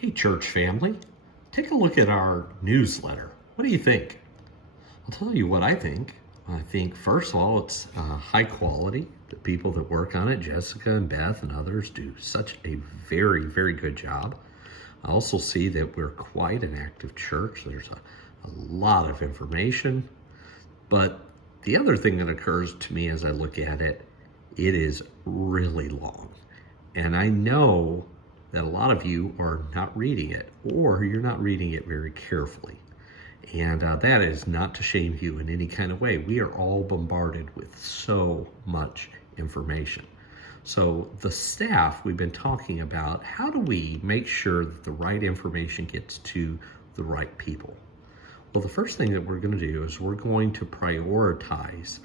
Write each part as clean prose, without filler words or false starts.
Hey, church family, take a look at our newsletter. What do you think? I'll tell you what I think. I think, first of all, it's high quality. The people that work on it, Jessica and Beth and others, do such a very, very good job. I also see that we're quite an active church. There's a lot of information. But the other thing that occurs to me as I look at it, it is really long. And I know that a lot of you are not reading it, or you're not reading it very carefully. And that is not to shame you in any kind of way. We are all bombarded with so much information. So the staff, we've been talking about, how do we make sure that the right information gets to the right people? Well, the first thing that we're going to do is we're going to prioritize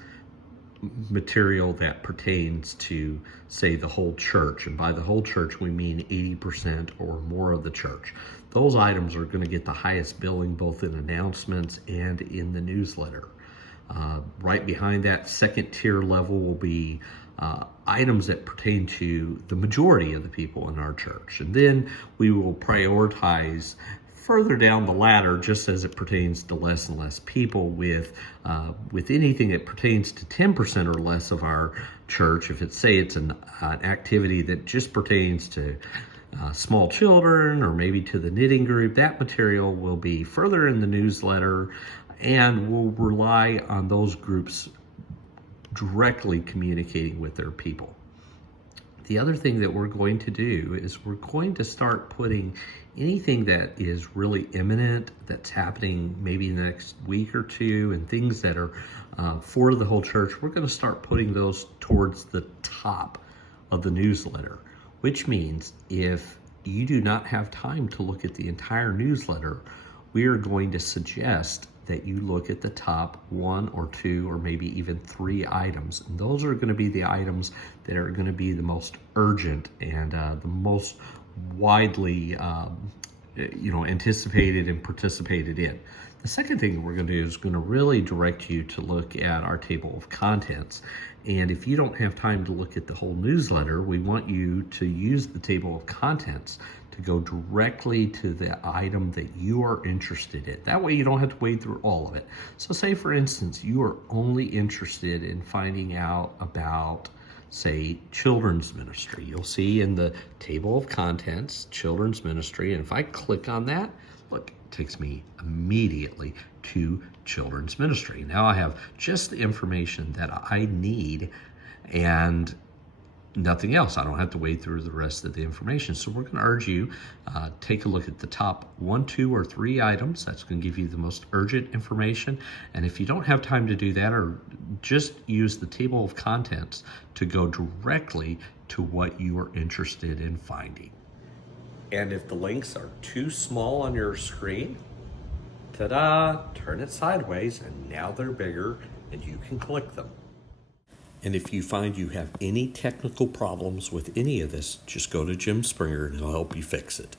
material that pertains to, say, the whole church. And by the whole church, we mean 80% or more of the church. Those items are going to get the highest billing both in announcements and in the newsletter. Right behind that second tier level will be items that pertain to the majority of the people in our church. And then we will prioritize further down the ladder, just as it pertains to less and less people, with anything that pertains to 10% or less of our church. If it's an activity that just pertains to small children or maybe to the knitting group, that material will be further in the newsletter, and we'll rely on those groups directly communicating with their people. The other thing that we're going to do is we're going to start putting anything that is really imminent, that's happening maybe in the next week or two, and things that are for the whole church, we're going to start putting those towards the top of the newsletter, which means if you do not have time to look at the entire newsletter, we are going to suggest that you look at the top 1 or 2 or maybe even 3 items. And those are going to be the items that are going to be the most urgent and the most widely anticipated and participated in. The second thing that we're going to do is going to really direct you to look at our table of contents. And if you don't have time to look at the whole newsletter, we want you to use the table of contents to go directly to the item that you are interested in. That way you don't have to wade through all of it. So say, for instance, you are only interested in finding out about, say, children's ministry. You'll see in the table of contents, children's ministry, and if I click on that, look, it takes me immediately to children's ministry. Now I have just the information that I need and nothing else. I don't have to wade through the rest of the information. So we're going to urge you, take a look at the top 1, 2, or 3 items. That's going to give you the most urgent information. And if you don't have time to do that, or just use the table of contents to go directly to what you are interested in finding. And if the links are too small on your screen, ta-da, turn it sideways, and now they're bigger and you can click them. And if you find you have any technical problems with any of this, just go to Jim Springer and he'll help you fix it.